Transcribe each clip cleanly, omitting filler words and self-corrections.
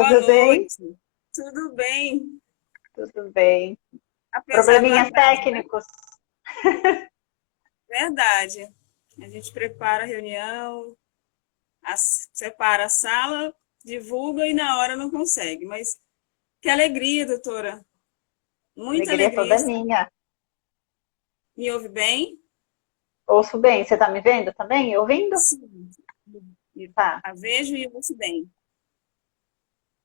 Boa Tudo bem? noite. Tudo bem? Tudo bem. Apesar do Probleminhas atraso, né? técnicos? Verdade. A gente prepara a reunião, separa a sala, divulga e na hora não consegue. Mas que alegria, doutora. Muita Alegria alegria. toda minha. Me ouve bem? Ouço bem. Você está me vendo também? Ouvindo? Sim. Tá, A vejo e ouço bem.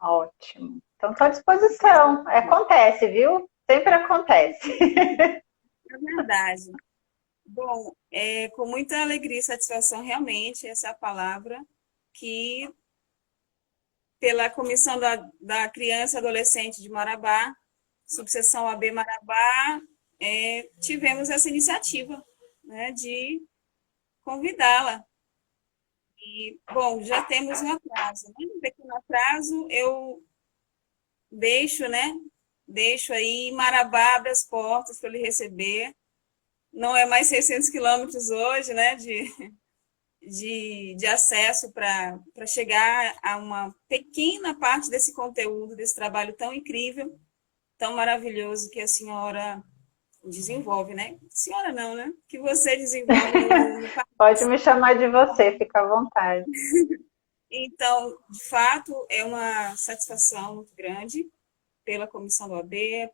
ótimo. Então, estou à disposição. Acontece, viu? Sempre acontece. É verdade. Bom, com muita alegria e satisfação, realmente, essa é a palavra que, pela Comissão da Criança e Adolescente de Marabá, subseção AB Marabá, tivemos essa iniciativa, né, de convidá-la. E, bom, já temos um atraso, né? Um pequeno atraso, eu deixo, né? Deixo aí, Marabá abre as portas para ele receber. Não é mais 600 quilômetros hoje, né, de acesso para chegar a uma pequena parte desse conteúdo, desse trabalho tão incrível, tão maravilhoso que a senhora desenvolve, né? Senhora não, né? Que você desenvolve no Pode país. me chamar de você, fica à vontade. Então, de fato, é uma satisfação muito grande pela comissão do AB,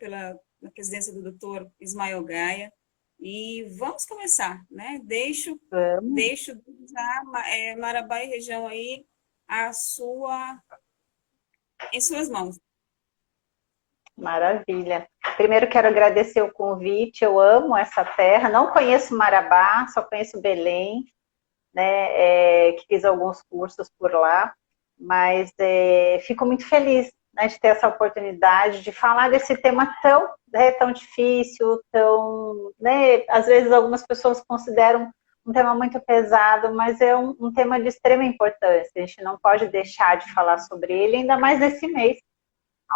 na presidência do doutor Ismael Gaia. E vamos começar, né? Vamos. Deixo já, Marabá e região aí em suas mãos. Maravilha. Primeiro quero agradecer o convite. Eu amo essa terra. Não conheço Marabá, só conheço Belém, né? Que fiz alguns cursos por lá, mas fico muito feliz, né, de ter essa oportunidade de falar desse tema tão difícil, tão, né, às vezes algumas pessoas consideram um tema muito pesado, mas é um tema de extrema importância. A gente não pode deixar de falar sobre ele, ainda mais nesse mês,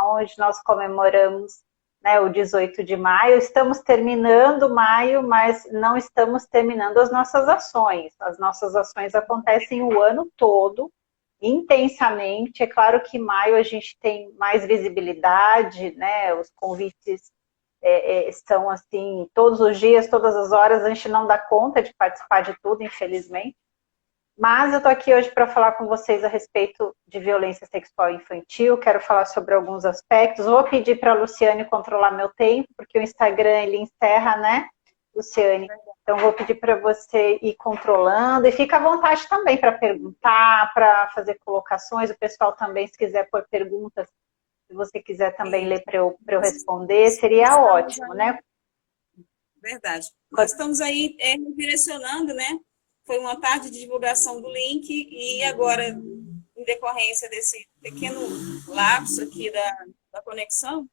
onde nós comemoramos, né, o 18 de maio. Estamos terminando maio, mas não estamos terminando as nossas ações. As nossas ações acontecem o ano todo, intensamente. É claro que maio a gente tem mais visibilidade, né? Os convites estão assim todos os dias, todas as horas. A gente não dá conta de participar de tudo, infelizmente. Mas eu estou aqui hoje para falar com vocês a respeito de violência sexual infantil. Quero falar sobre alguns aspectos. Vou pedir para a Luciane controlar meu tempo, porque o Instagram ele encerra, né, Luciane? Então vou pedir para você ir controlando e fica à vontade também para perguntar, para fazer colocações. O pessoal também, se quiser pôr perguntas, se você quiser também ler Isso. para eu Nós responder, seria estamos ótimo, aí, né? verdade. Nós estamos aí direcionando, né? Foi uma tarde de divulgação do link e agora, em decorrência desse pequeno lapso aqui da conexão,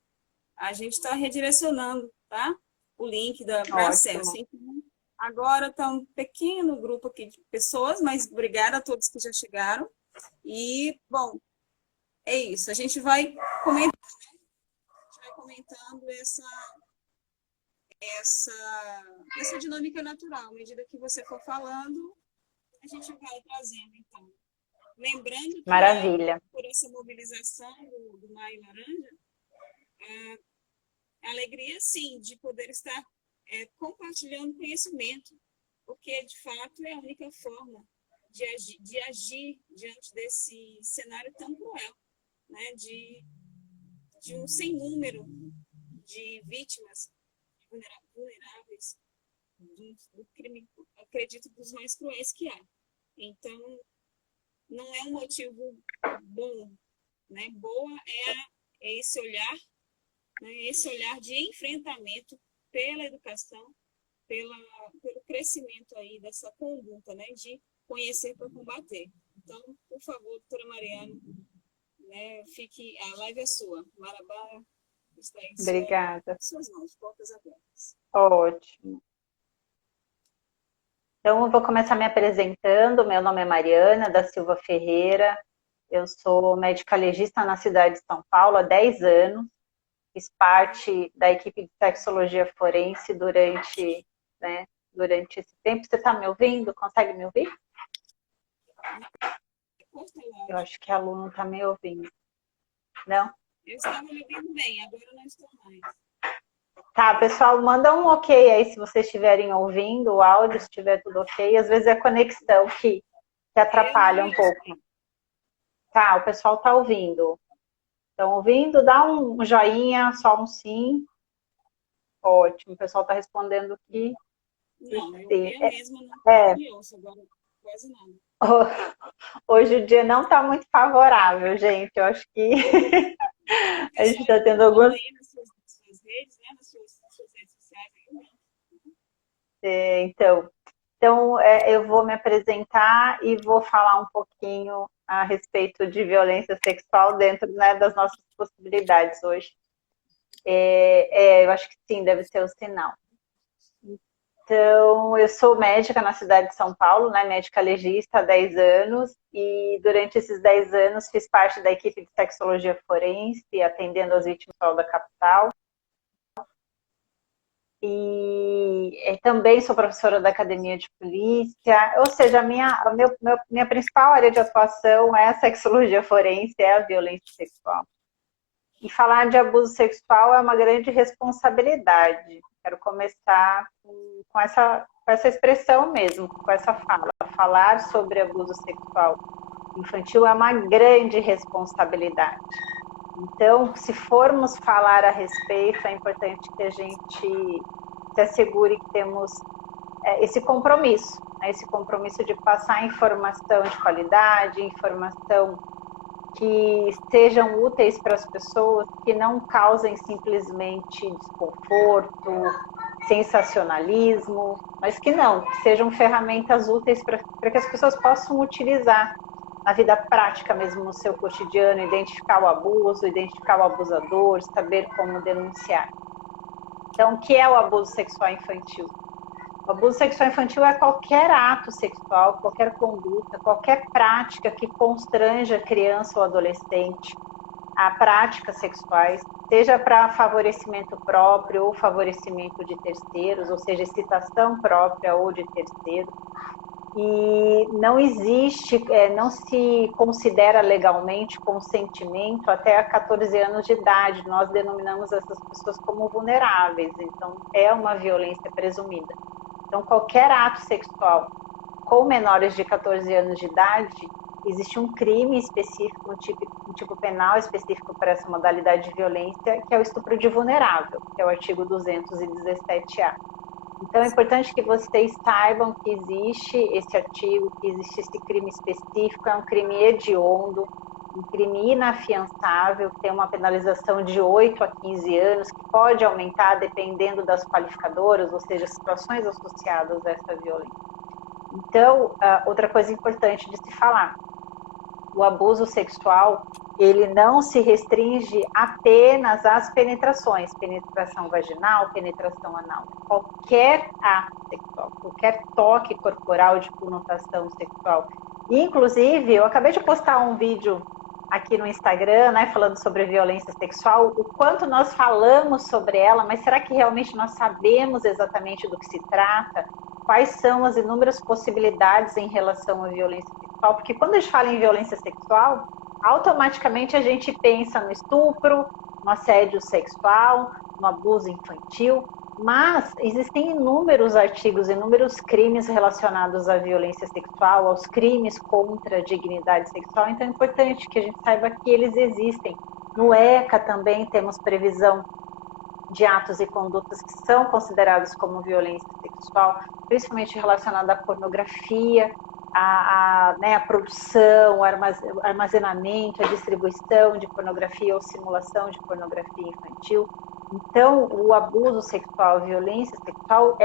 a gente está redirecionando, tá? O link para acesso. Ótimo. Então, agora está um pequeno grupo aqui de pessoas, mas obrigada a todos que já chegaram. E, bom, é isso. A gente vai comentando essa dinâmica natural. À medida que você for falando, a gente vai trazendo, então. Lembrando que, Maravilha. por essa mobilização do Maio Laranja, a alegria, sim, de poder estar compartilhando conhecimento, porque, de fato, é a única forma de agir diante desse cenário tão cruel, né? De um sem número de vítimas vulneráveis do crime, acredito, dos mais cruéis que há. Então, não é um motivo bom, né? Boa é esse olhar, né? Esse olhar de enfrentamento pela educação, pelo crescimento aí dessa conduta, né? De conhecer para combater. Então, por favor, doutora Mariana, né? A live é sua. Marabá está em Obrigada. suas mãos, portas abertas. Ótimo. Então, eu vou começar me apresentando. Meu nome é Mariana da Silva Ferreira. Eu sou médica legista na cidade de São Paulo há 10 anos. Fiz parte da equipe de sexologia forense né, durante esse tempo. Você está me ouvindo? Consegue me ouvir? Eu acho que a Lu não está me ouvindo. Não? Eu estava me ouvindo bem, agora não estou mais. Tá, pessoal, manda um ok aí se vocês estiverem ouvindo o áudio, se estiver tudo ok. Às vezes é a conexão que Eu não atrapalha um me ouço. pouco. Tá, o pessoal tá ouvindo. Estão ouvindo? Dá um joinha, só um sim. Ótimo, o pessoal está respondendo aqui. Não, Sim. eu mesma não É, me ouço agora, quase nada. hoje o dia não está muito favorável, gente. Eu acho que Então, o a gente pessoal está tendo divulgando algumas. aí nas suas redes, né, nas suas redes sociais. Aí, né? Então, eu vou me apresentar e vou falar um pouquinho a respeito de violência sexual dentro, né, das nossas possibilidades hoje. Eu acho que sim, deve ser o sinal. Então, eu sou médica na cidade de São Paulo, né, médica legista há 10 anos, e durante esses 10 anos fiz parte da equipe de sexologia forense, atendendo as vítimas da capital. E também sou professora da Academia de Polícia, ou seja, minha principal área de atuação é a sexologia forense, é a violência sexual. E falar de abuso sexual é uma grande responsabilidade. Quero começar com essa expressão mesmo, com essa fala. Falar sobre abuso sexual infantil é uma grande responsabilidade. Então, se formos falar a respeito, é importante que a gente se assegure que temos esse compromisso, né? Esse compromisso de passar informação de qualidade, informação que sejam úteis para as pessoas, que não causem simplesmente desconforto, sensacionalismo, mas que sejam ferramentas úteis para que as pessoas possam utilizar na vida prática mesmo, no seu cotidiano, identificar o abuso, identificar o abusador, saber como denunciar. Então, o que é o abuso sexual infantil? O abuso sexual infantil é qualquer ato sexual, qualquer conduta, qualquer prática que constranja a criança ou adolescente a práticas sexuais, seja para favorecimento próprio ou favorecimento de terceiros, ou seja, excitação própria ou de terceiros. E não existe, não se considera legalmente consentimento até 14 anos de idade. Nós denominamos essas pessoas como vulneráveis, então é uma violência presumida. Então, qualquer ato sexual com menores de 14 anos de idade, existe um crime específico, um tipo penal específico para essa modalidade de violência, que é o estupro de vulnerável, que é o artigo 217-A. Então, é importante que vocês saibam que existe esse artigo, que existe esse crime específico, é um crime hediondo, um crime inafiançável, que tem uma penalização de 8 a 15 anos, que pode aumentar dependendo das qualificadoras, ou seja, situações associadas a essa violência. Então, outra coisa importante de se falar, o abuso sexual, ele não se restringe apenas às penetrações, penetração vaginal, penetração anal. Qualquer ato sexual, qualquer toque corporal de conotação sexual. Inclusive, eu acabei de postar um vídeo aqui no Instagram, né, falando sobre violência sexual, o quanto nós falamos sobre ela, mas será que realmente nós sabemos exatamente do que se trata? Quais são as inúmeras possibilidades em relação à violência sexual? Porque quando a gente fala em violência sexual, automaticamente a gente pensa no estupro, no assédio sexual, no abuso infantil, mas existem inúmeros artigos, inúmeros crimes relacionados à violência sexual, aos crimes contra a dignidade sexual, então é importante que a gente saiba que eles existem. No ECA também temos previsão de atos e condutas que são considerados como violência sexual, principalmente relacionada à pornografia, a produção, o armazenamento, a distribuição de pornografia ou simulação de pornografia infantil. Então, o abuso sexual, a violência sexual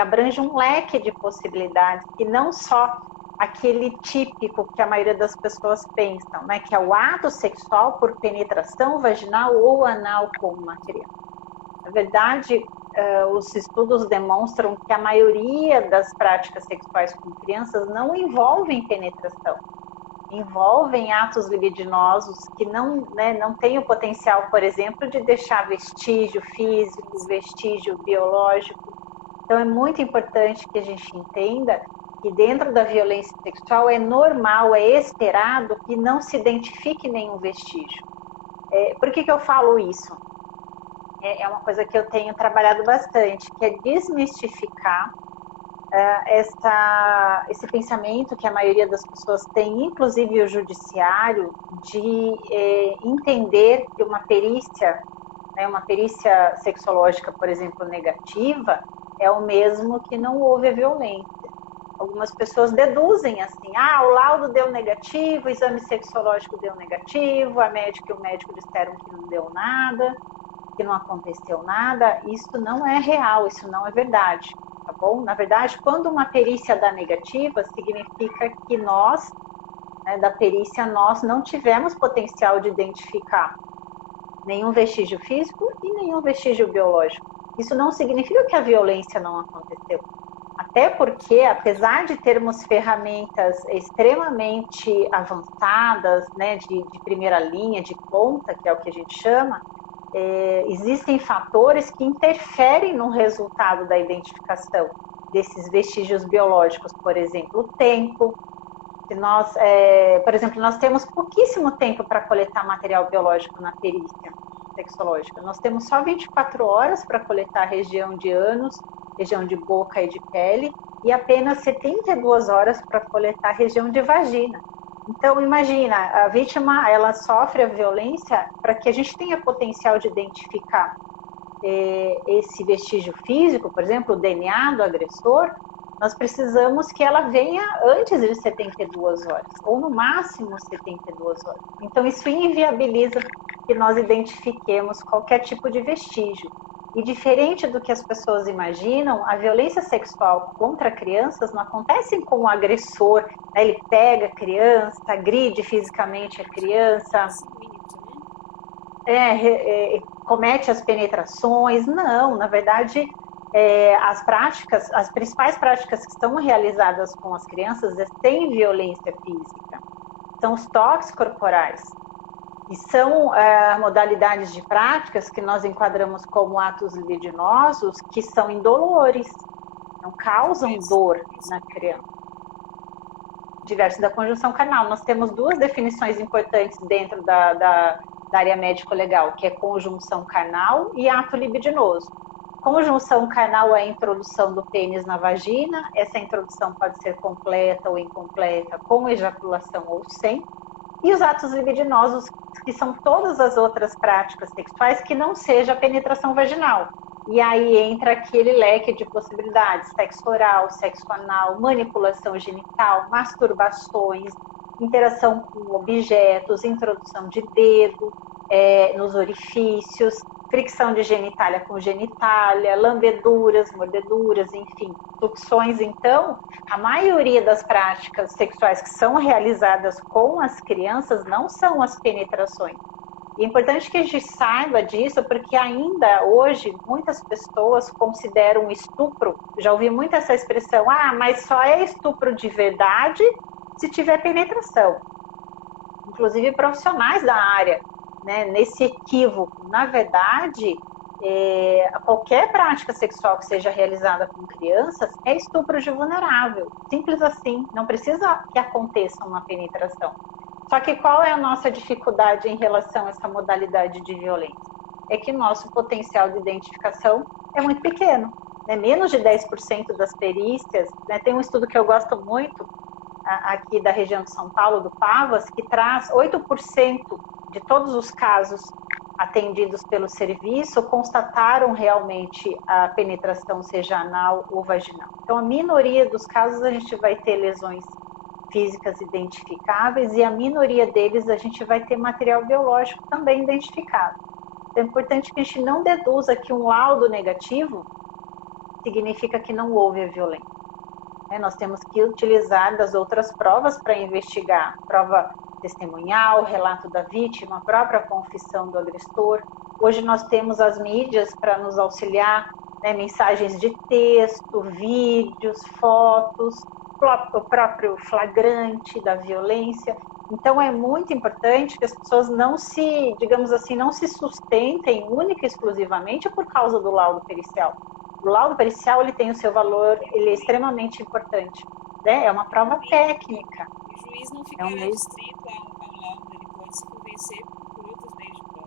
abrange um leque de possibilidades, e não só aquele típico que a maioria das pessoas pensam, né, que é o ato sexual por penetração vaginal ou anal com uma criança. Na verdade, os estudos demonstram que a maioria das práticas sexuais com crianças não envolvem penetração, envolvem atos libidinosos que não têm o potencial, por exemplo, de deixar vestígio físico, vestígio biológico. Então, é muito importante que a gente entenda que dentro da violência sexual é normal, é esperado que não se identifique nenhum vestígio. Por que eu falo isso? É uma coisa que eu tenho trabalhado bastante, que é desmistificar esse pensamento que a maioria das pessoas tem, inclusive o judiciário, de entender que uma perícia, né, uma perícia sexológica, por exemplo, negativa, é o mesmo que não houve a violência. Algumas pessoas deduzem assim, o laudo deu negativo, o exame sexológico deu negativo, a médica e o médico disseram que não deu nada, que não aconteceu nada. Isso não é real, isso não é verdade, tá bom? Na verdade, quando uma perícia dá negativa, significa que nós, né, da perícia, nós não tivemos potencial de identificar nenhum vestígio físico e nenhum vestígio biológico. Isso não significa que a violência não aconteceu. Até porque, apesar de termos ferramentas extremamente avançadas, né, de primeira linha, de ponta, que é o que a gente chama, existem fatores que interferem no resultado da identificação desses vestígios biológicos, por exemplo, o tempo. Se nós, por exemplo, nós temos pouquíssimo tempo para coletar material biológico na perícia sexológica. Nós temos só 24 horas para coletar a região de ânus, região de boca e de pele, e apenas 72 horas para coletar a região de vagina. Então, imagina, a vítima, ela sofre a violência para que a gente tenha potencial de identificar esse vestígio físico, por exemplo, o DNA do agressor, nós precisamos que ela venha antes de 72 horas, ou no máximo 72 horas. Então, isso inviabiliza que nós identifiquemos qualquer tipo de vestígio. E diferente do que as pessoas imaginam, a violência sexual contra crianças não acontece com o agressor, né? Ele pega a criança, agride fisicamente a criança, comete as penetrações. Não, na verdade, as principais práticas que são realizadas com as crianças sem violência física. São os toques corporais. E são modalidades de práticas que nós enquadramos como atos libidinosos, que são indolores, não causam dor na criança. Diverso da conjunção carnal. Nós temos duas definições importantes dentro da área médico-legal, que é conjunção carnal e ato libidinoso. Conjunção carnal é a introdução do pênis na vagina. Essa introdução pode ser completa ou incompleta, com ejaculação ou sem. E os atos libidinosos, que são todas as outras práticas sexuais que não seja a penetração vaginal. E aí entra aquele leque de possibilidades: sexo oral, sexo anal, manipulação genital, masturbações, interação com objetos, introdução de dedo nos orifícios, fricção de genitália com genitália, lambeduras, mordeduras, enfim, sucções. Então, a maioria das práticas sexuais que são realizadas com as crianças não são as penetrações. E é importante que a gente saiba disso, porque ainda hoje muitas pessoas consideram estupro, já ouvi muito essa expressão, mas só é estupro de verdade se tiver penetração. Inclusive profissionais da área, né, nesse equívoco. Na verdade, qualquer prática sexual que seja realizada com crianças é estupro de vulnerável. Simples assim, não precisa que aconteça uma penetração. Só que qual é a nossa dificuldade em relação a essa modalidade de violência? É que nosso potencial de identificação é muito pequeno. Né? Menos de 10% das perícias, né? Tem um estudo que eu gosto muito, aqui da região de São Paulo, do Pavas, que traz 8% de todos os casos atendidos pelo serviço constataram realmente a penetração, seja anal ou vaginal. Então, a minoria dos casos a gente vai ter lesões físicas identificáveis e a minoria deles a gente vai ter material biológico também identificado. Então, é importante que a gente não deduza que um laudo negativo significa que não houve a violência. Nós temos que utilizar das outras provas para investigar, prova testemunhal, relato da vítima, a própria confissão do agressor. Hoje nós temos as mídias para nos auxiliar, né, mensagens de texto, vídeos, fotos, o próprio flagrante da violência. Então é muito importante que as pessoas não se, digamos assim, não se sustentem única e exclusivamente por causa do laudo pericial. O laudo pericial ele tem o seu valor, ele é extremamente importante, né? É uma prova técnica. O juiz não ficará restrito ao laudo, ele pode se convencer por outros meios de prova.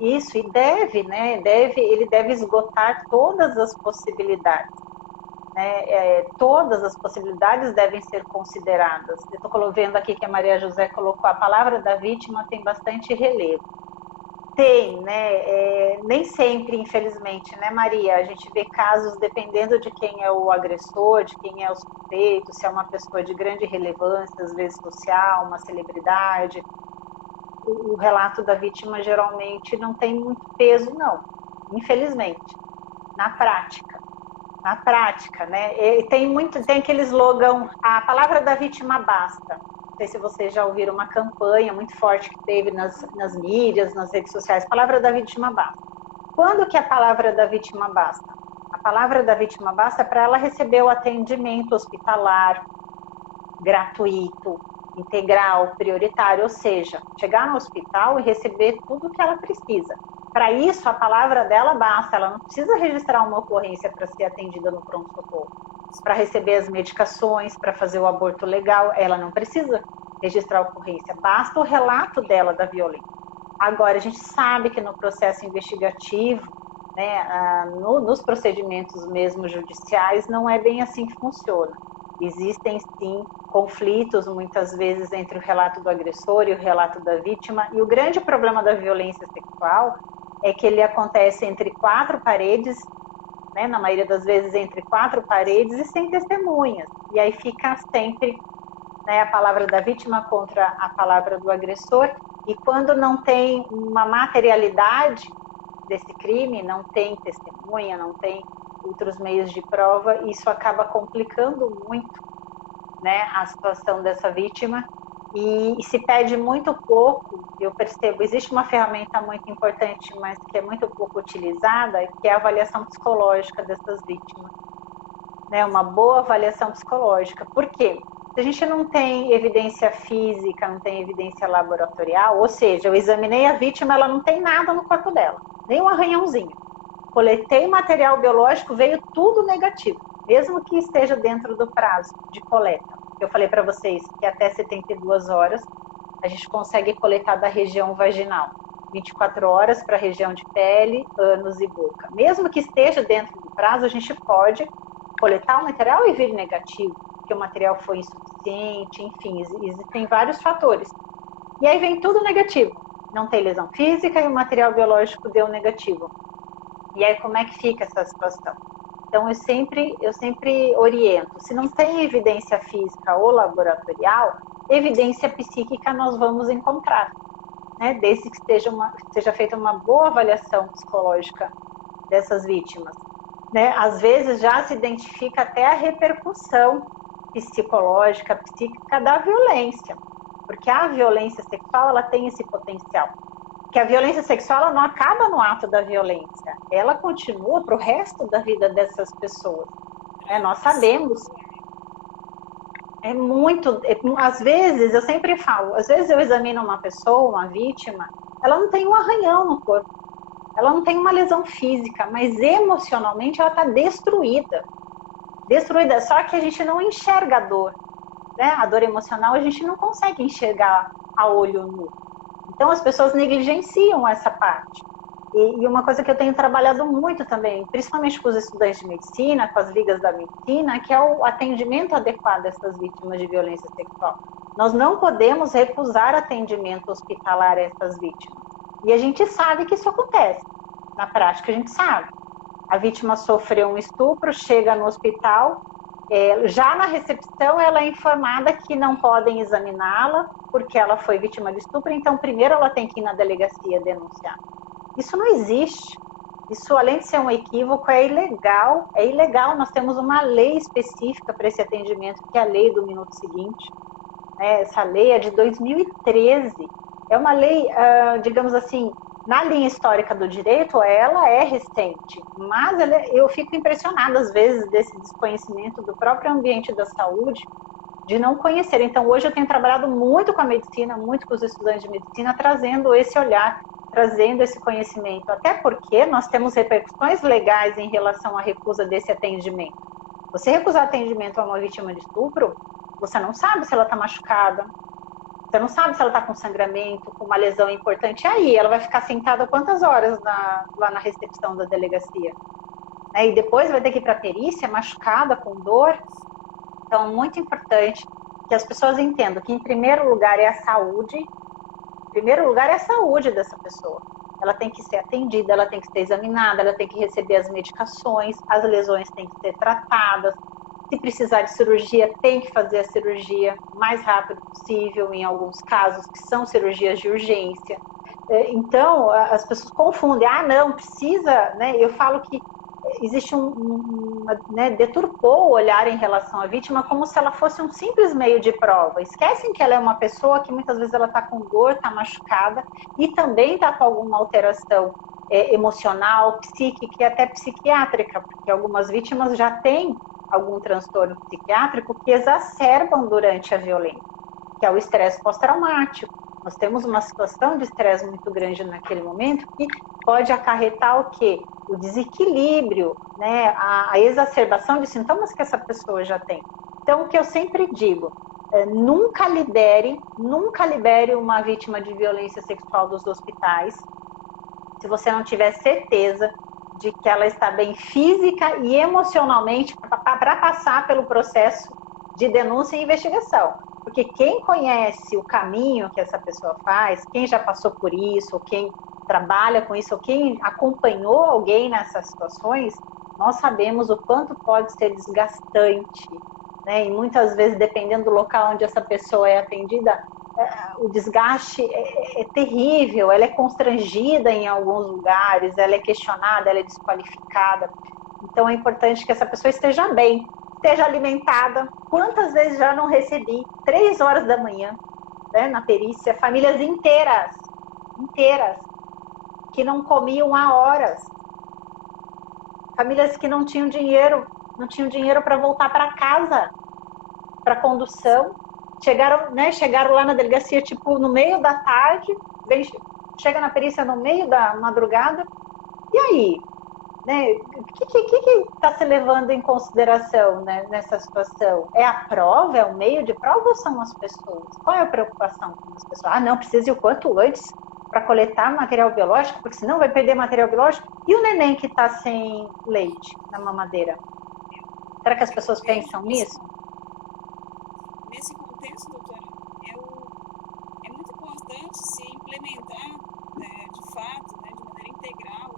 Isso, e deve, né? Ele deve esgotar todas as possibilidades. Né? Todas as possibilidades devem ser consideradas. Eu estou vendo aqui que a Maria José colocou, a palavra da vítima tem bastante relevo. Tem, né? Nem sempre, infelizmente, né, Maria? A gente vê casos, dependendo de quem é o agressor, de quem é o suspeito, se é uma pessoa de grande relevância, às vezes social, uma celebridade. O relato da vítima geralmente não tem muito peso, não, infelizmente, na prática. Na prática, né? E tem aquele slogan, a palavra da vítima basta. Não sei se vocês já ouviram uma campanha muito forte que teve nas mídias, nas redes sociais, a palavra da vítima basta. Quando que a palavra da vítima basta? A palavra da vítima basta para ela receber o atendimento hospitalar gratuito, integral, prioritário, ou seja, chegar no hospital e receber tudo o que ela precisa. Para isso, a palavra dela basta, ela não precisa registrar uma ocorrência para ser atendida no pronto-socorro. Para receber as medicações, para fazer o aborto legal, ela não precisa registrar a ocorrência, basta o relato dela da violência. Agora, a gente sabe que no processo investigativo, né, nos procedimentos mesmo judiciais, não é bem assim que funciona. Existem, sim, conflitos, muitas vezes, entre o relato do agressor e o relato da vítima, e o grande problema da violência sexual é que ele acontece entre quatro paredes, né, na maioria das vezes entre quatro paredes e sem testemunhas, e aí fica sempre, né, a palavra da vítima contra a palavra do agressor, e quando não tem uma materialidade desse crime, não tem testemunha, não tem outros meios de prova, isso acaba complicando muito, né, a situação dessa vítima, e se pede muito pouco, eu percebo, existe uma ferramenta muito importante, mas que é muito pouco utilizada, que é a avaliação psicológica dessas vítimas, né, uma boa avaliação psicológica. Por quê? Se a gente não tem evidência física, não tem evidência laboratorial, ou seja, eu examinei a vítima, ela não tem nada no corpo dela, nem um arranhãozinho. Coletei material biológico, veio tudo negativo, mesmo que esteja dentro do prazo de coleta. Eu falei para vocês que até 72 horas a gente consegue coletar da região vaginal. 24 horas para a região de pele, ânus e boca. Mesmo que esteja dentro do prazo, a gente pode coletar o material e vir negativo, porque o material foi insuficiente, enfim, existem vários fatores. E aí vem tudo negativo. Não tem lesão física e o material biológico deu negativo. E aí como é que fica essa situação? Então eu sempre oriento, se não tem evidência física ou laboratorial, evidência psíquica nós vamos encontrar, né? Desde que seja feita uma boa avaliação psicológica dessas vítimas. Né? Às vezes já se identifica até a repercussão psicológica, psíquica da violência, porque a violência sexual ela tem esse potencial. Que a violência sexual ela não acaba no ato da violência, ela continua para o resto da vida dessas pessoas. Nós sabemos. É muito. Às vezes, eu sempre falo, às vezes eu examino uma pessoa, uma vítima, ela não tem um arranhão no corpo, ela não tem uma lesão física, mas emocionalmente ela está destruída. Destruída, só que a gente não enxerga a dor. Né? A dor emocional a gente não consegue enxergar a olho nu. Então as pessoas negligenciam essa parte. E uma coisa que eu tenho trabalhado muito também, principalmente com os estudantes de medicina, com as ligas da medicina, que é o atendimento adequado a essas vítimas de violência sexual. Nós não podemos recusar atendimento hospitalar a essas vítimas. E a gente sabe que isso acontece. Na prática, a gente sabe. A vítima sofreu um estupro, chega no hospital, já na recepção ela é informada que não podem examiná-la, porque ela foi vítima de estupro, então primeiro ela tem que ir na delegacia denunciar. Isso não existe. Isso, além de ser um equívoco, é ilegal. É ilegal. Nós temos uma lei específica para esse atendimento, que é a lei do minuto seguinte. Essa lei é de 2013. É uma lei, digamos assim, na linha histórica do direito, ela é recente. Mas eu fico impressionada, às vezes, desse desconhecimento do próprio ambiente da saúde, de não conhecer. Então, hoje eu tenho trabalhado muito com a medicina, muito com os estudantes de medicina, trazendo esse olhar, trazendo esse conhecimento, até porque nós temos repercussões legais em relação à recusa desse atendimento. Você recusar atendimento a uma vítima de estupro, você não sabe se ela está machucada, se Você não sabe se ela está com sangramento, com uma lesão importante. E aí, ela vai ficar sentada quantas horas lá na recepção da delegacia? Né? E depois vai ter que ir para a perícia, machucada, com dor. Então, muito importante que as pessoas entendam que, em primeiro lugar, é a saúde. Em primeiro lugar, é a saúde dessa pessoa. Ela tem que ser atendida, ela tem que ser examinada, ela tem que receber as medicações, as lesões têm que ser tratadas. Se precisar de cirurgia, tem que fazer a cirurgia o mais rápido possível, em alguns casos, que são cirurgias de urgência. Então, as pessoas confundem. Ah, não, precisa, né? Eu falo que existe né, deturpou o olhar em relação à vítima como se ela fosse um simples meio de prova. Esquecem que ela é uma pessoa que muitas vezes ela está com dor, está machucada e também está com alguma alteração emocional, psíquica e até psiquiátrica, porque algumas vítimas já têm algum transtorno psiquiátrico que exacerbam durante a violência, que é o estresse pós-traumático. Nós temos uma situação de estresse muito grande naquele momento que pode acarretar o quê? O desequilíbrio, né? A exacerbação de sintomas que essa pessoa já tem. Então, o que eu sempre digo, nunca libere uma vítima de violência sexual dos hospitais se você não tiver certeza de que ela está bem física e emocionalmente para passar pelo processo de denúncia e investigação. Porque quem conhece o caminho que essa pessoa faz, quem já passou por isso, ou quem trabalha com isso, ou quem acompanhou alguém nessas situações, nós sabemos o quanto pode ser desgastante, né? E muitas vezes, dependendo do local onde essa pessoa é atendida, o desgaste é terrível, ela é constrangida em alguns lugares, ela é questionada, ela é desqualificada. Então é importante que essa pessoa esteja bem, esteja alimentada. Quantas vezes já não recebi, 3 horas da manhã, né, na perícia, famílias inteiras, que não comiam há horas. Famílias que não tinham dinheiro para voltar para casa, para condução. Chegaram lá na delegacia, tipo, no meio da tarde, chega na perícia no meio da madrugada, e aí? Né? O que está se levando em consideração, né, nessa situação? É a prova? É o meio de prova ou são as pessoas? Qual é a preocupação com as pessoas? Ah, não, precisa ir o quanto antes para coletar material biológico, porque senão vai perder material biológico. E o neném que está sem leite na mamadeira? Será que as pessoas pensam nisso? Nesse contexto, doutora, é muito importante se implementar, de fato, né, de maneira integral,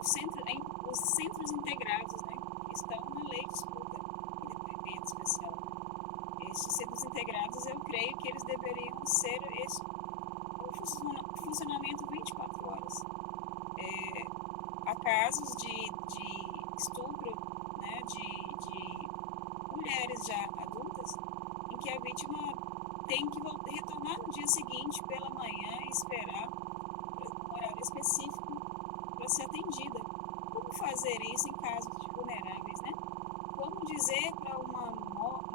os centros integrados, né, que estão na lei de escuta e depoimento especial. Estes centros integrados, eu creio que eles deveriam ser um funcionamento 24 horas. Há casos de estupro, né, de mulheres já adultas, em que a vítima tem que retornar no dia seguinte pela manhã e esperar um horário específico para ser atendida. Como fazer isso em casos de vulneráveis, né? Como dizer para uma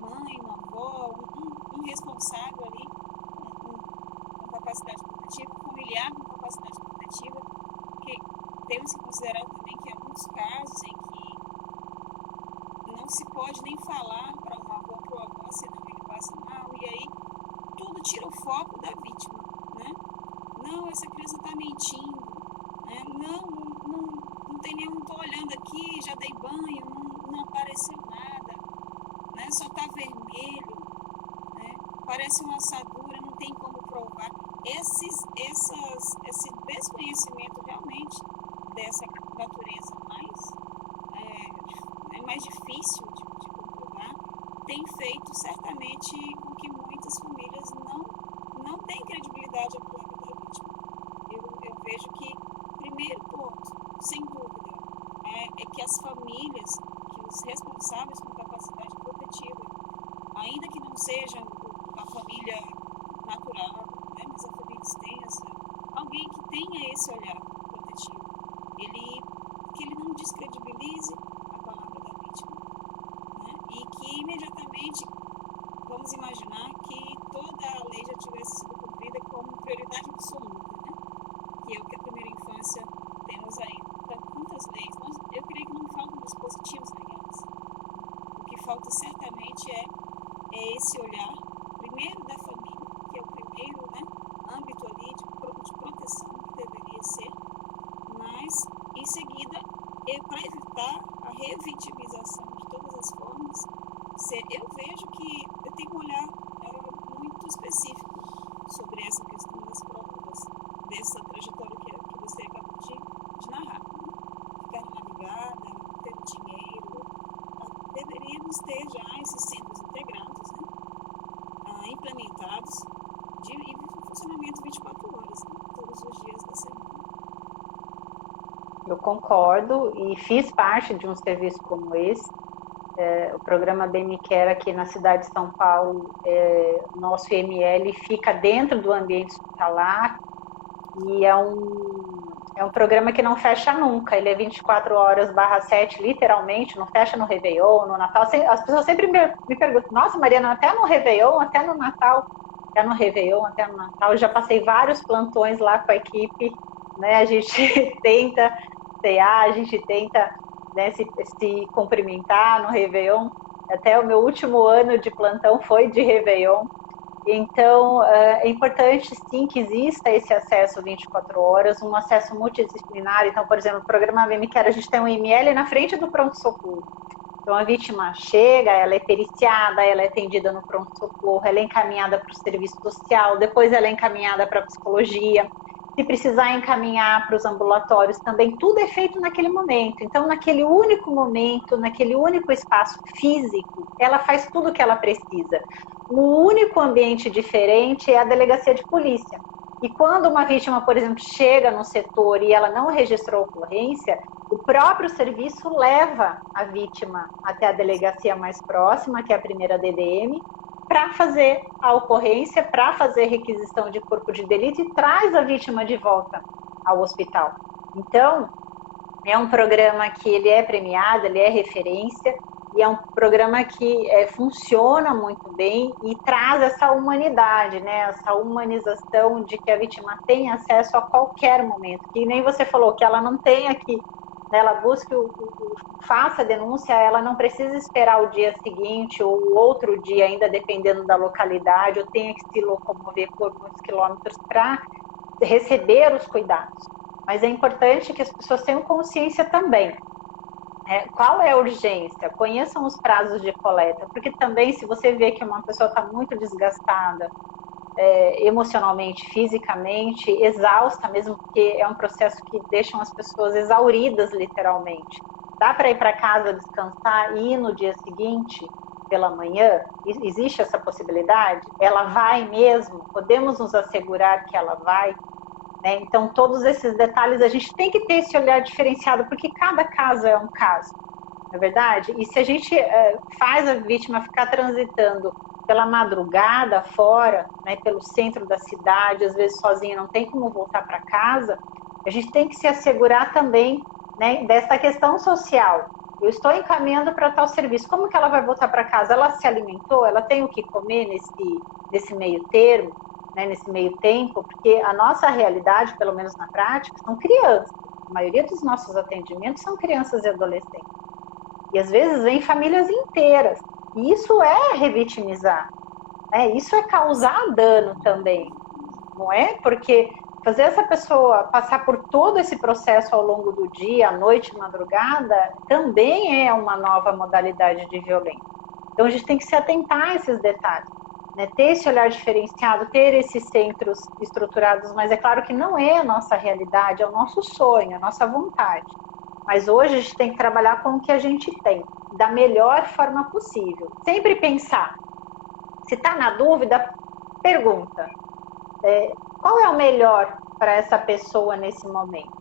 mãe, uma avó, um responsável ali com capacidade protetiva, um familiar com capacidade protetiva, porque temos que considerar também que há muitos casos em que não se pode nem falar para uma avó, para o avô, senão ele passa mal, e aí tudo tira o foco da vítima, né? Não, essa criança está mentindo, né? Não tem nenhum, estou olhando aqui, já dei banho, não apareceu nada, né? Só está vermelho, né? Parece uma assadura, não tem como provar. Esse desconhecimento realmente dessa natureza mais difícil de comprovar, tem feito certamente com que muitas famílias não tenham credibilidade à prova da vítima. Eu vejo que, primeiro ponto, sem dúvida, é que as famílias, que os responsáveis com capacidade protetiva, ainda que não sejam a família natural, né, mas a família extensa, alguém que tenha esse olhar protetivo, que ele não descredibilize a palavra da vítima, né, e que imediatamente, vamos imaginar que toda a lei já tivesse sido cumprida como prioridade absoluta, né, que é o que a primeira infância temos ainda. Então, quantas leis? Eu creio que não faltam dispositivos legais. O que falta certamente é esse olhar, primeiro da família, primeiro, né, âmbito ali de proteção que deveria ser, mas em seguida, para evitar a revitimização de todas as formas, eu vejo que eu tenho um olhar muito específico sobre essa questão das provas, dessa trajetória que você acabou de narrar. Né? Ficar na madrugada, ter dinheiro, deveríamos ter já esses centros integrados, né? Implementados e funcionamento 24 horas, né? Todos os dias da semana. Eu concordo e fiz parte de um serviço como esse. O programa Bem Me Quer aqui na cidade de São Paulo, nosso IML fica dentro do ambiente hospitalar e é um programa que não fecha nunca, ele é 24 horas/7, literalmente, não fecha no Réveillon, no Natal. As pessoas sempre me perguntam, nossa, Mariana, até no Réveillon, até no Natal, até no Réveillon, até no Natal, eu já passei vários plantões lá com a equipe, né? A gente tenta a gente tenta, né, se cumprimentar no Réveillon. Até o meu último ano de plantão foi de Réveillon. Então, é importante, sim, que exista esse acesso 24 horas, um acesso multidisciplinar. Então, por exemplo, o programa Bem Me Quer, a gente tem um IML na frente do pronto-socorro. Então, a vítima chega, ela é periciada, ela é atendida no pronto-socorro, ela é encaminhada para o serviço social, depois ela é encaminhada para a psicologia. Se precisar encaminhar para os ambulatórios também, tudo é feito naquele momento. Então, naquele único momento, naquele único espaço físico, ela faz tudo o que ela precisa. O único ambiente diferente é a delegacia de polícia. E quando uma vítima, por exemplo, chega no setor e ela não registrou a ocorrência, o próprio serviço leva a vítima até a delegacia mais próxima, que é a primeira DDM, para fazer a ocorrência, para fazer requisição de corpo de delito e traz a vítima de volta ao hospital. Então, é um programa que ele é premiado, ele é referência, e é um programa que funciona muito bem e traz essa humanidade, né? Essa humanização de que a vítima tem acesso a qualquer momento. Que nem você falou, que ela não tenha que, né, ela busque, faça a denúncia, ela não precisa esperar o dia seguinte ou o outro dia, ainda dependendo da localidade, ou tenha que se locomover por muitos quilômetros para receber os cuidados. Mas é importante que as pessoas tenham consciência também. Qual é a urgência? Conheçam os prazos de coleta, porque também se você vê que uma pessoa está muito desgastada, emocionalmente, fisicamente, exausta mesmo, porque é um processo que deixa as pessoas exauridas, literalmente. Dá para ir para casa descansar e ir no dia seguinte, pela manhã? Existe essa possibilidade? Ela vai mesmo? Podemos nos assegurar que ela vai? Né? Então, todos esses detalhes, a gente tem que ter esse olhar diferenciado, porque cada caso é um caso, não é verdade? E se a gente faz a vítima ficar transitando pela madrugada fora, né, pelo centro da cidade, às vezes sozinha, não tem como voltar para casa, a gente tem que se assegurar também, né, dessa questão social. Eu estou encaminhando para tal serviço, como que ela vai voltar para casa? Ela se alimentou? Ela tem o que comer nesse meio termo? Né, nesse meio tempo, porque a nossa realidade, pelo menos na prática, são crianças. A maioria dos nossos atendimentos são crianças e adolescentes. E às vezes vem famílias inteiras. E isso é revitimizar. Né? Isso é causar dano também. Não é? Porque fazer essa pessoa passar por todo esse processo ao longo do dia, à noite, madrugada, também é uma nova modalidade de violência. Então a gente tem que se atentar a esses detalhes. Né, ter esse olhar diferenciado, ter esses centros estruturados, mas é claro que não é a nossa realidade, é o nosso sonho, a nossa vontade. Mas hoje a gente tem que trabalhar com o que a gente tem, da melhor forma possível. Sempre pensar. Se está na dúvida, pergunta. Qual é o melhor para essa pessoa nesse momento?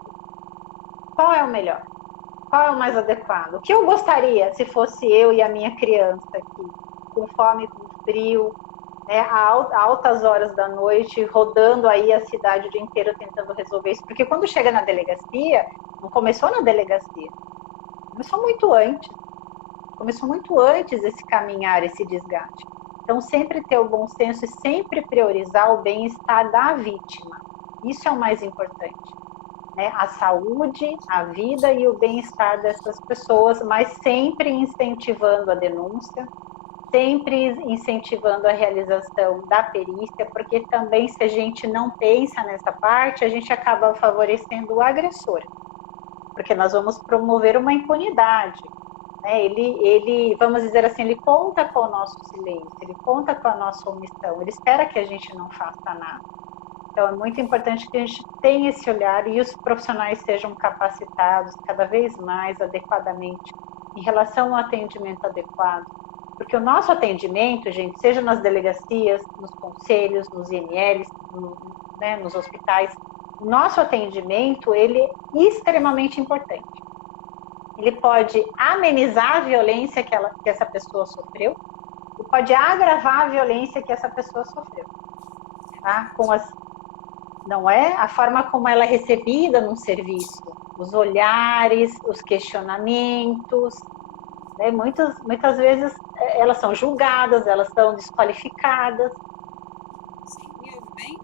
Qual é o melhor? Qual é o mais adequado? O que eu gostaria se fosse eu e a minha criança aqui, com fome, com frio, né, a altas horas da noite, rodando aí a cidade o dia inteiro tentando resolver isso. Porque quando chega na delegacia, não começou na delegacia, começou muito antes. Começou muito antes esse caminhar, esse desgaste. Então, sempre ter o bom senso e sempre priorizar o bem-estar da vítima. Isso é o mais importante. Né? A saúde, a vida e o bem-estar dessas pessoas, mas sempre incentivando a denúncia, sempre incentivando a realização da perícia, porque também se a gente não pensa nessa parte, a gente acaba favorecendo o agressor, porque nós vamos promover uma impunidade. Né? Vamos dizer assim, ele conta com o nosso silêncio, ele conta com a nossa omissão, ele espera que a gente não faça nada. Então, é muito importante que a gente tenha esse olhar e os profissionais sejam capacitados cada vez mais adequadamente em relação ao atendimento adequado. Porque o nosso atendimento, gente, seja nas delegacias, nos conselhos, nos IMLs, né, nos hospitais, o nosso atendimento, ele é extremamente importante. Ele pode amenizar a violência que essa pessoa sofreu e pode agravar a violência que essa pessoa sofreu. Tá? Não é? A forma como ela é recebida no serviço, os olhares, os questionamentos, né? Muitas vezes elas são julgadas, elas são desqualificadas. Sim, me ouve bem?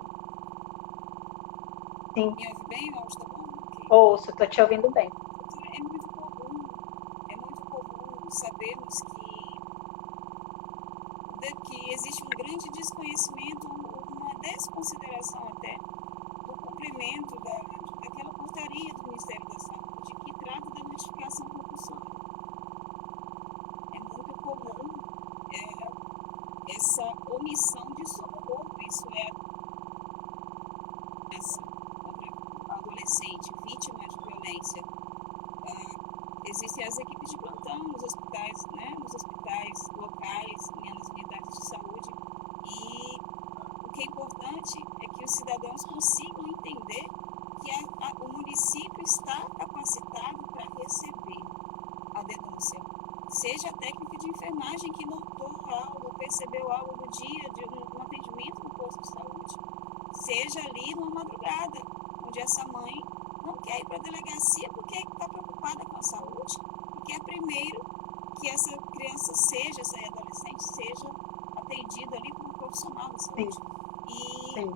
Sim. Me ouve bem? O áudio tá bom? Ouço, estou te ouvindo bem. Doutora, é muito comum sabermos que existe um grande desconhecimento, uma desconsideração até, do cumprimento daquela portaria do Ministério da Saúde que trata da notificação compulsória. É muito comum essa omissão de socorro, isso é essa adolescente vítima de violência. Existem as equipes de plantão nos hospitais, né, nos hospitais locais, nas unidades de saúde, e o que é importante é que os cidadãos consigam entender que o município está capacitado para receber a denúncia. Seja a técnica de enfermagem que notou algo, percebeu algo no dia de um atendimento no posto de saúde, seja ali numa madrugada, onde essa mãe não quer ir para a delegacia porque está preocupada com a saúde e quer primeiro que essa criança essa adolescente seja atendida ali por um profissional da saúde. Sim. E Sim.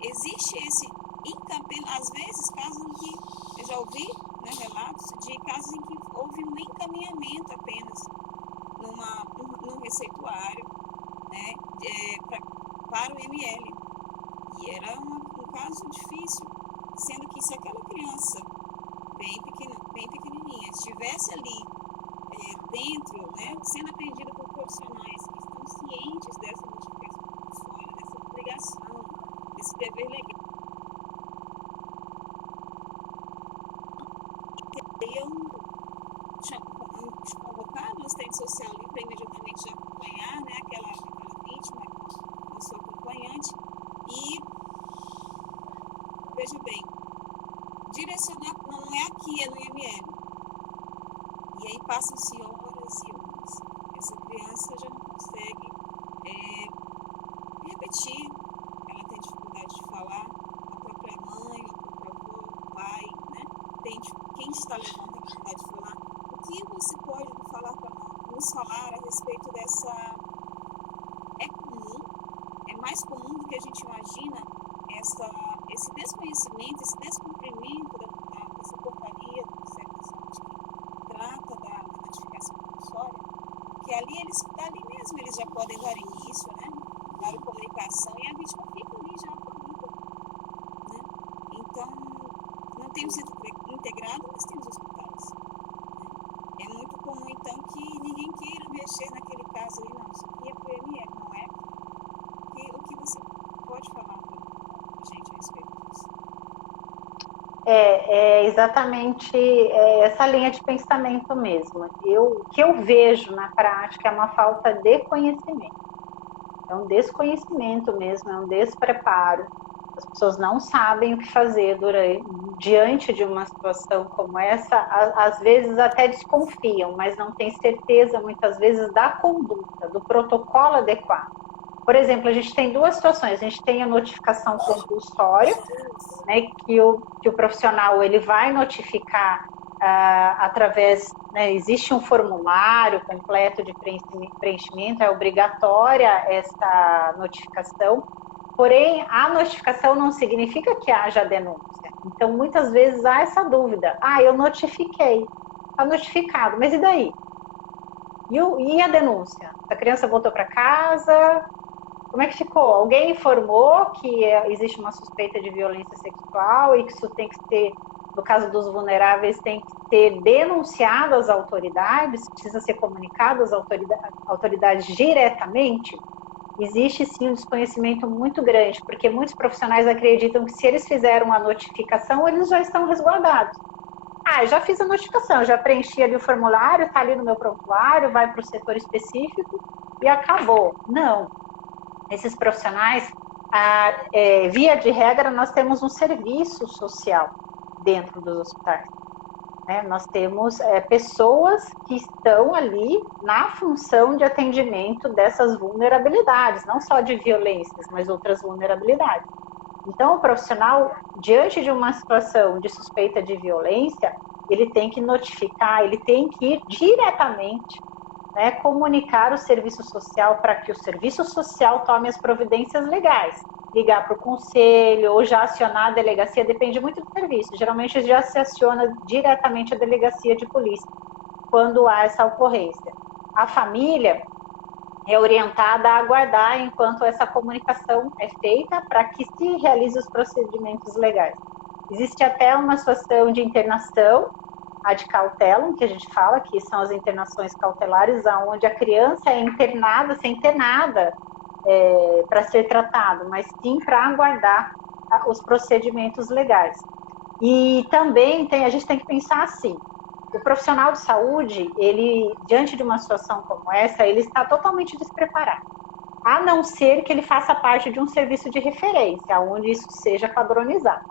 Existe esse às vezes, casos em que eu já ouvi, né, relatos de casos em que houve um encaminhamento apenas num receituário, né, para o ML. E era um caso difícil, sendo que se aquela criança bem pequenininha estivesse ali dentro, né, sendo atendida por profissionais que estão cientes dessa notificação compulsória, dessa obrigação, desse dever legal, teriam convocado o assistente social ali para imediatamente acompanhar, né, aquela vítima com seu acompanhante e, veja bem, direcionar, não é aqui, é no IML. E aí passam-se horas e horas. Essa criança já não consegue repetir, ela tem dificuldade de falar, a própria mãe, a própria avó, o pai, né? Quem está levando a dificuldade de falar. O que você pode nos falar a respeito dessa... É comum, é mais comum do que a gente imagina, esse desconhecimento, esse descumprimento dessa portaria do Ministério da Saúde que trata da notificação compulsória, porque ali mesmo eles já podem dar início, né, dar a comunicação e a vítima fica ali já acolhida, né? Então, não temos sido integrados, mas temos hospitais, né? É muito comum, então, que ninguém queira mexer naquele caso ali, não, isso aqui é para o ML, não é? O que você pode falar para a gente a respeito disso? É exatamente essa linha de pensamento mesmo. O que eu vejo na prática é uma falta de conhecimento. É um desconhecimento mesmo, é um despreparo. As pessoas não sabem o que fazer diante de uma situação como essa, às vezes até desconfiam, mas não têm certeza, muitas vezes, da conduta, do protocolo adequado. Por exemplo, a gente tem duas situações. A gente tem a notificação compulsória, né, que o profissional ele vai notificar através, né, existe um formulário completo de preenchimento, é obrigatória essa notificação, porém a notificação não significa que haja denúncia. Então, muitas vezes há essa dúvida, eu notifiquei, está notificado, mas e daí? E a denúncia? A criança voltou para casa, como é que ficou? Alguém informou que existe uma suspeita de violência sexual e que isso tem que ser, no caso dos vulneráveis, tem que ser denunciado às autoridades, precisa ser comunicado às autoridades diretamente? Existe sim um desconhecimento muito grande, porque muitos profissionais acreditam que se eles fizeram a notificação, eles já estão resguardados. Ah, já fiz a notificação, já preenchi ali o formulário, está ali no meu prontuário, vai para o setor específico e acabou. Não. Esses profissionais, via de regra, nós temos um serviço social dentro dos hospitais. Né? Nós temos pessoas que estão ali na função de atendimento dessas vulnerabilidades, não só de violências, mas outras vulnerabilidades. Então, o profissional, diante de uma situação de suspeita de violência, ele tem que notificar, ele tem que ir diretamente, né, comunicar o serviço social para que o serviço social tome as providências legais. Ligar para o conselho ou já acionar a delegacia, depende muito do serviço. Geralmente já se aciona diretamente a delegacia de polícia quando há essa ocorrência. A família é orientada a aguardar enquanto essa comunicação é feita para que se realize os procedimentos legais. Existe até uma situação de internação, a de cautelam, que a gente fala, que são as internações cautelares, onde a criança é internada, sem ter nada para ser tratado, mas sim para aguardar os procedimentos legais. E também a gente tem que pensar assim, o profissional de saúde, ele, diante de uma situação como essa, ele está totalmente despreparado, a não ser que ele faça parte de um serviço de referência, onde isso seja padronizado.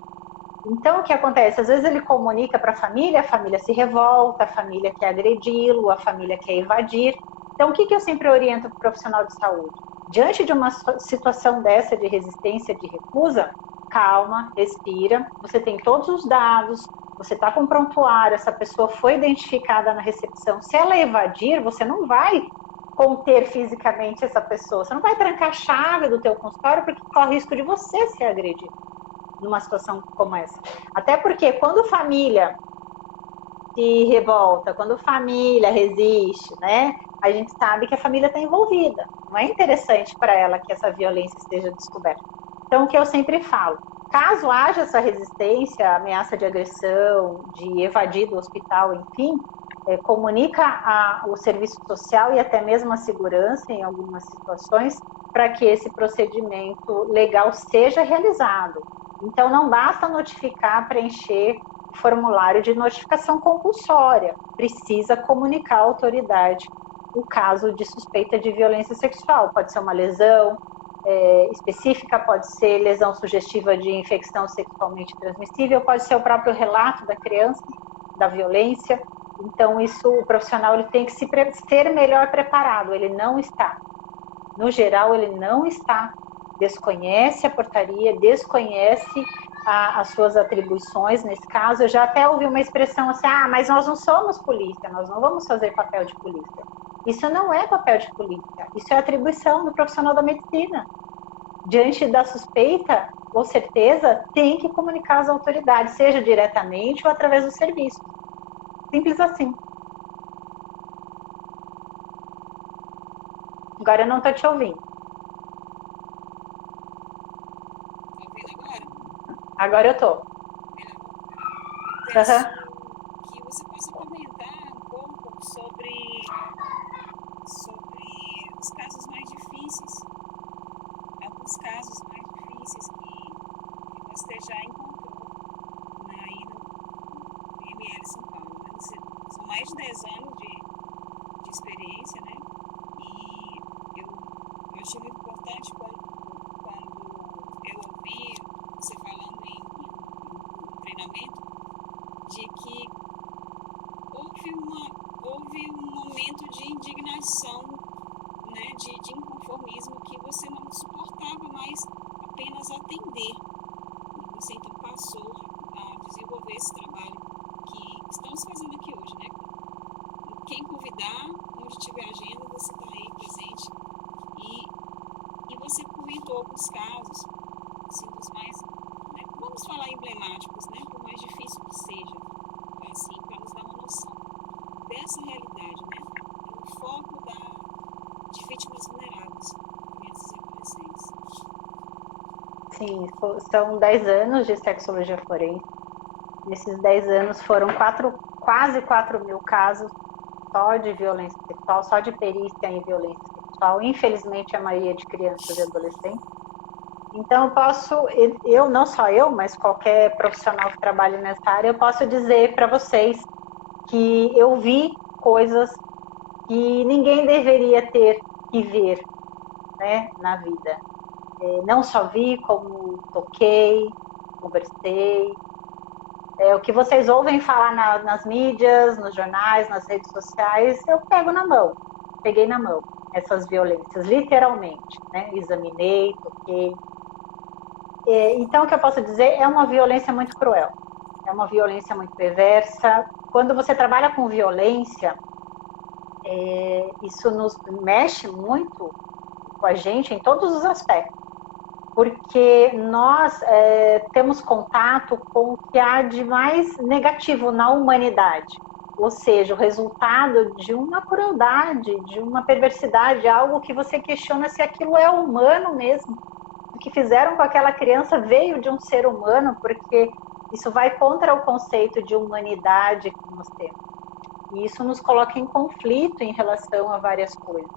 Então, o que acontece? Às vezes ele comunica para a família se revolta, a família quer agredi-lo, a família quer evadir. Então, o que eu sempre oriento para o profissional de saúde? Diante de uma situação dessa de resistência, de recusa, calma, respira, você tem todos os dados, você está com um prontuário, essa pessoa foi identificada na recepção. Se ela evadir, você não vai conter fisicamente essa pessoa, você não vai trancar a chave do teu consultório porque corre risco de você ser agredido numa situação como essa. Até porque quando família se revolta, quando família resiste, né, a gente sabe que a família está envolvida. Não é interessante para ela que essa violência esteja descoberta. Então, o que eu sempre falo, caso haja essa resistência, ameaça de agressão, de evadir do hospital, enfim, comunica o serviço social e até mesmo a segurança em algumas situações para que esse procedimento legal seja realizado. Então, não basta notificar, preencher o formulário de notificação compulsória, precisa comunicar à autoridade o caso de suspeita de violência sexual. Pode ser uma lesão específica, pode ser lesão sugestiva de infecção sexualmente transmissível, pode ser o próprio relato da criança, da violência. Então, isso, o profissional ele tem que ser melhor preparado, ele não está. No geral, ele não está, desconhece a portaria, desconhece as suas atribuições. Nesse caso, eu já até ouvi uma expressão assim, mas nós não somos polícia, nós não vamos fazer papel de polícia. Isso não é papel de polícia, isso é atribuição do profissional da medicina. Diante da suspeita ou certeza, tem que comunicar às autoridades, seja diretamente ou através do serviço. Simples assim. Agora eu não estou te ouvindo. Tá ouvindo agora? Agora eu estou. Melhorou? Peço Uhum. que você possa comentar um pouco sobre os casos mais difíceis, alguns casos mais difíceis que você já encontrou aí no IML São Paulo. Né? São mais de 10 anos de experiência, né? E eu achei muito importante quando eu ouvi você falando em treinamento, de que houve um momento de indignação, né, de inconformismo, que você não suportava mais apenas atender. E você então passou a desenvolver esse trabalho que estamos fazendo aqui hoje, né? Quem convidar, onde tiver agenda, você está aí presente. E você comentou alguns casos, assim, dos mais, né, vamos falar emblemáticos, né? Por mais difícil que seja, assim, para nos dar uma noção dessa realidade, né? foco de vítimas vulneráveis, crianças e adolescentes. Sim, são 10 anos de sexologia forense. Nesses 10 anos foram quase 4 mil casos só de violência sexual, só de perícia em violência sexual. Infelizmente, a maioria de crianças e adolescentes. Então, não só eu, mas qualquer profissional que trabalhe nessa área, eu posso dizer para vocês que eu vi coisas que ninguém deveria ter que ver, né, na vida. Não só vi, como toquei, conversei. O que vocês ouvem falar nas mídias, nos jornais, nas redes sociais, eu peguei na mão essas violências, literalmente, né? Examinei, toquei. Então, o que eu posso dizer é uma violência muito cruel, é uma violência muito perversa. Quando você trabalha com violência, isso nos mexe muito com a gente em todos os aspectos, porque nós temos contato com o que há de mais negativo na humanidade, ou seja, o resultado de uma crueldade, de uma perversidade, algo que você questiona se aquilo é humano mesmo. O que fizeram com aquela criança veio de um ser humano, porque isso vai contra o conceito de humanidade que nós temos. E isso nos coloca em conflito em relação a várias coisas.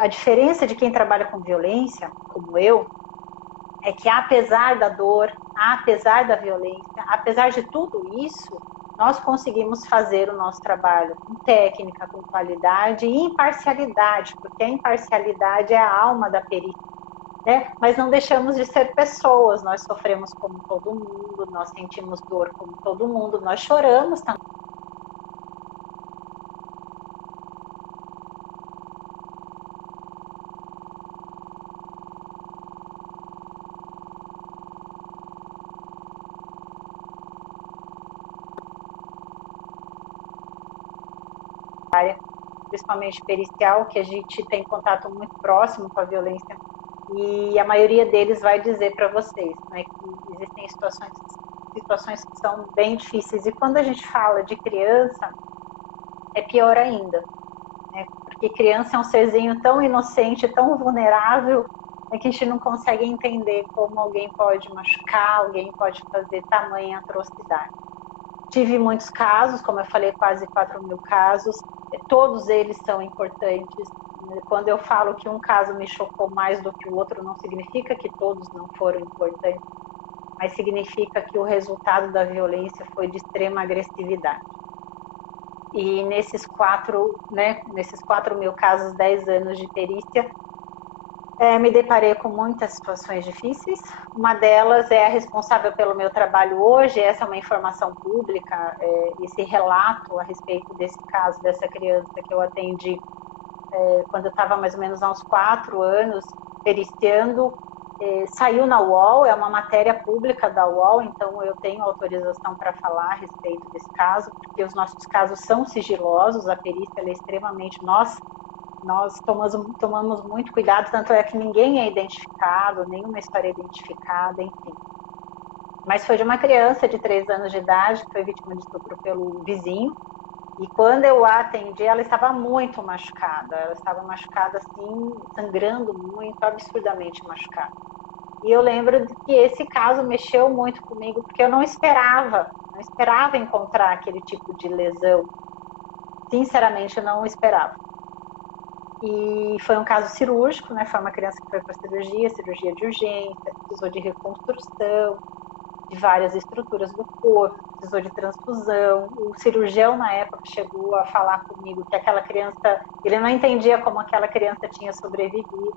A diferença de quem trabalha com violência, como eu, é que apesar da dor, apesar da violência, apesar de tudo isso, nós conseguimos fazer o nosso trabalho com técnica, com qualidade e imparcialidade, porque a imparcialidade é a alma da perícia, né? Mas não deixamos de ser pessoas, nós sofremos como todo mundo, nós sentimos dor como todo mundo, nós choramos também. Principalmente pericial, que a gente tem contato muito próximo com a violência, e a maioria deles vai dizer para vocês, né, que existem situações que são bem difíceis, e quando a gente fala de criança, é pior ainda, né, porque criança é um serzinho tão inocente, tão vulnerável, que a gente não consegue entender como alguém pode machucar, alguém pode fazer tamanha atrocidade. Tive muitos casos, como eu falei, quase 4 mil casos, todos eles são importantes. Quando eu falo que um caso me chocou mais do que o outro, não significa que todos não foram importantes, mas significa que o resultado da violência foi de extrema agressividade. E nesses 4 mil casos, 10 anos de perícia, me deparei com muitas situações difíceis. Uma delas é a responsável pelo meu trabalho hoje. Essa é uma informação pública, esse relato a respeito desse caso, dessa criança que eu atendi quando eu estava mais ou menos há uns 4 anos, periciando. Saiu na UOL, é uma matéria pública da UOL, então eu tenho autorização para falar a respeito desse caso, porque os nossos casos são sigilosos, a perícia é extremamente nós tomamos muito cuidado, tanto é que ninguém é identificado, nenhuma história é identificada, enfim. Mas foi de uma criança de 3 anos de idade que foi vítima de estupro pelo vizinho, e quando eu a atendi, ela estava muito machucada, ela estava machucada assim, sangrando muito, absurdamente machucada. E eu lembro de que esse caso mexeu muito comigo, porque eu não esperava encontrar aquele tipo de lesão. Sinceramente, eu não esperava. E foi um caso cirúrgico, né? Foi uma criança que foi para cirurgia de urgência, precisou de reconstrução de várias estruturas do corpo, precisou de transfusão. O cirurgião, na época, chegou a falar comigo que aquela criança, ele não entendia como aquela criança tinha sobrevivido.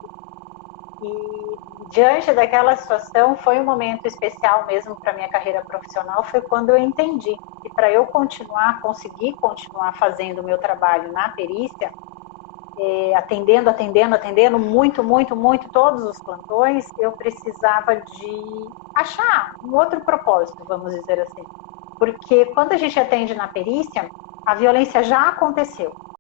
E diante daquela situação, foi um momento especial mesmo para minha carreira profissional, foi quando eu entendi que para eu conseguir continuar fazendo o meu trabalho na perícia, atendendo muito, todos os plantões, eu precisava de achar um outro propósito, vamos dizer assim. Porque quando a gente atende na perícia, a violência já aconteceu.